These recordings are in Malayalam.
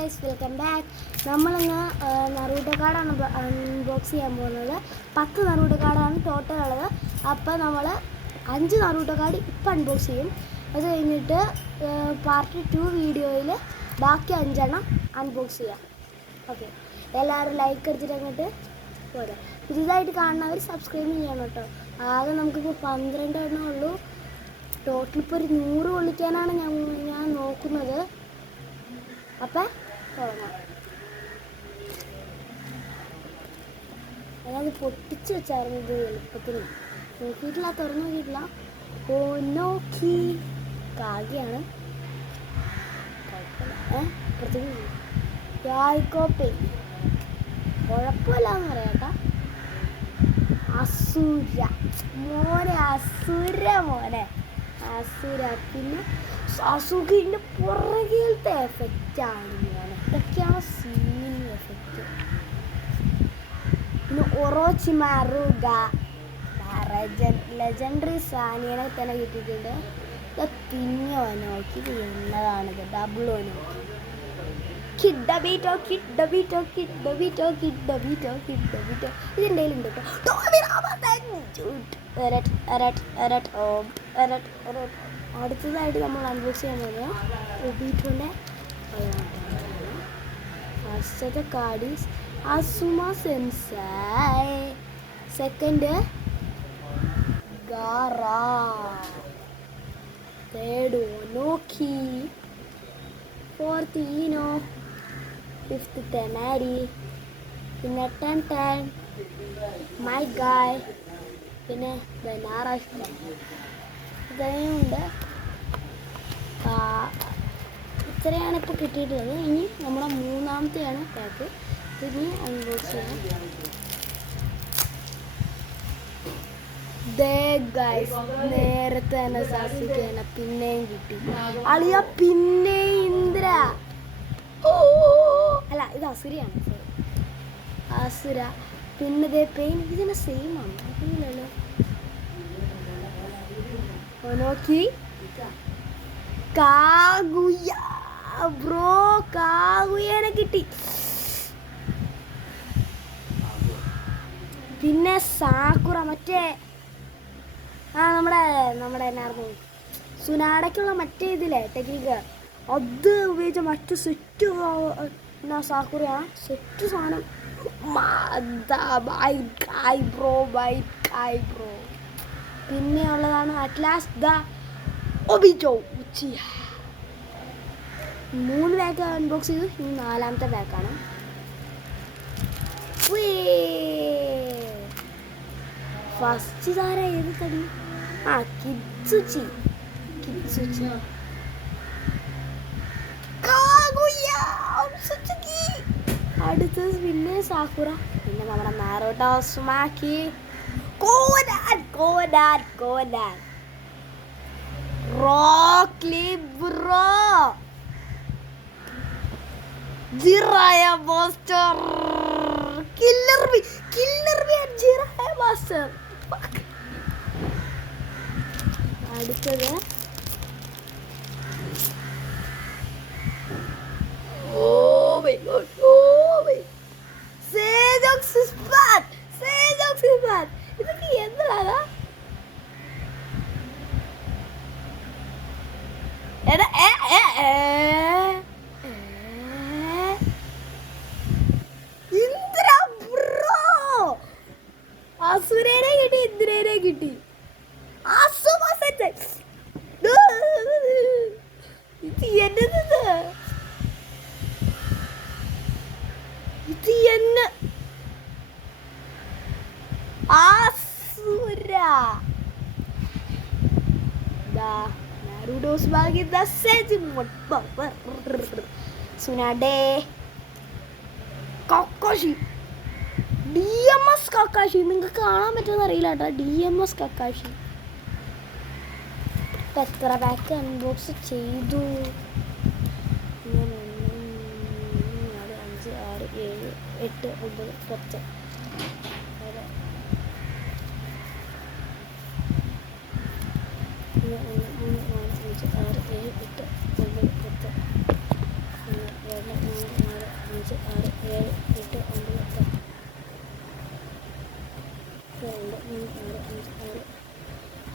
Guys, welcome back. നമ്മളിന്ന് നറൂട്ടോ കാർഡാണ് അൺബോക്സ് ചെയ്യാൻ പോകുന്നത്. 10 നറൂട്ടോ കാർഡാണ് ടോട്ടൽ ഉള്ളത്. അപ്പോൾ നമ്മൾ 5 നറൂട്ടോ കാർഡ് ഇപ്പം അൺബോക്സ് ചെയ്യും. അത് കഴിഞ്ഞിട്ട് പാർട്ട് 2 വീഡിയോയിൽ ബാക്കി 5 എണ്ണം അൺബോക്സ് ചെയ്യാം. ഓക്കെ, എല്ലാവരും ലൈക്ക് അടിച്ചിട്ട് അങ്ങോട്ട് പോരാ. പുതിയതായിട്ട് കാണുന്നവർ സബ്സ്ക്രൈബ് ചെയ്യണം കേട്ടോ. ആകെ നമുക്കിപ്പോൾ 12 എണ്ണം ഉള്ളൂ. ടോട്ടൽ ഇപ്പോൾ ഒരു 100 കൊള്ളിക്കാനാണ് ഞാൻ നോക്കുന്നത്. അപ്പം തുടങ്ങാം. അതായത് പൊട്ടിച്ച് വെച്ചായിരുന്നു ഇത് എളുപ്പത്തിന്. നോക്കിയിട്ടില്ല, തുറന്നു നോക്കിയിട്ടില്ല. ഓ നോക്കി കാകിയാണ്. കുഴപ്പമില്ല. കുഴപ്പമില്ലാന്ന് പറയാട്ടാ. അസുര പിന്നെ സാസുകിൻ്റെ പുറകിലത്തെ എഫക്റ്റാണ് മോനെ. ഇതൊക്കെയാണ് സീൻ എഫക്റ്റ്. പിന്നെ ഒറോച്ചിമാറുക ലെജൻഡറി സാനിയനെ തന്നെ കിട്ടിയിട്ടുണ്ട്. ഇത് പിന്നോ നോക്കി എന്നതാണിത്. ഡബിളോ നോക്കി ഇതിൻ്റെ ഉണ്ട് കേട്ടോ. അടുത്തതായിട്ട് നമ്മൾ അൺബോക്സ് ചെയ്യാൻ പോകുന്നത് ഒബീറ്റോൻ്റെ ഫസ്റ്റത്തെ card is Asuma sensei. Second Gaara. Third Onoki. Fourth Ino. Fifth ടെനാരി. പിന്നെ ടെൻ മൈ ഗായ്. പിന്നെ ബനാറസ്. ഇത്രയുണ്ട്. ഇത്രയാണ് ഇപ്പോൾ കിട്ടിയിട്ടുള്ളത്. ഇനി നമ്മുടെ മൂന്നാമത്തെയാണ് പാക്ക്. ഇനി അൺബോക്സ് ചെയ്യാം. നേരത്തെ തന്നെ സാസിക്കാണ് പിന്നെയും കിട്ടി. അളിയ പിന്നെ ഇന്ദ്ര. അല്ല, ഇത് അസുരയാണ്. അസുര. പിന്നെ ദേ പെയിൻ. ഇതിന് സെയിം ആണ്. അറിയില്ലല്ലോ. നോക്കി കാഗുയ ബ്രോ. കാഗുയനെ കിട്ടി. പിന്നെ സാക്കുറ. മറ്റേ നമ്മുടെ എന്നായിരുന്നു സുനാടയ്ക്കുള്ള മറ്റേ ഇതില്ലേ ടെക്നിക്ക്, അത് ഉപയോഗിച്ച മറ്റു സെറ്റ് സാക്കുറയാണ്. സെറ്റ് സാധനം. പിന്നെ ഉള്ളതാണ് അറ്റ്ലാസ് ദ ഒബിറ്റോ ഉച്ചിയ. 3 പാക്ക് അൺബോക്സ് ചെയ്തു. ഇനി 4ാമത്തെ പാക്കാണ്. ഫസ്റ്റ് താര ഏത് തടി? കിറ്റ്സുച്ചി. അടുത്തത് പിന്നെ സാക്കുറ. പിന്നെ നമ്മുടെ നാരോട്ടോ സുമാക്കി. കോഡാൻ Rock Lee bro. Jiraiya master. Killer B Jiraiya master. അടുത്തത് ഇതൊക്കെ എന്താണ്? ഇന്ദ്ര ബ്രോ. അസുരനെ കിട്ടി, ഇന്ദ്രനെ കിട്ടി. ഇത് എന്നത്? ഇത് എന്ന് ആസുര. നാരുഡോസ് ബാഗി സുനാഡേ കക്കാഷി. DMS Kakashi. നിങ്ങൾക്ക് കാണാൻ പറ്റുമെന്ന് അറിയില്ല കേട്ടോ. DMS Kakashi. എത്ര പാക്ക് അൺബോക്സ് ചെയ്തു? 1 2 3 4 5 6 7 8 9 10.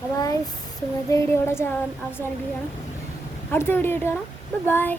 അപ്പോൾ ഇന്നത്തെ വീഡിയോ ഇവിടെ അവസാനിപ്പിക്കുകയാണ്. അടുത്ത വീഡിയോ ആയിട്ട് കാണാം. ബൈ.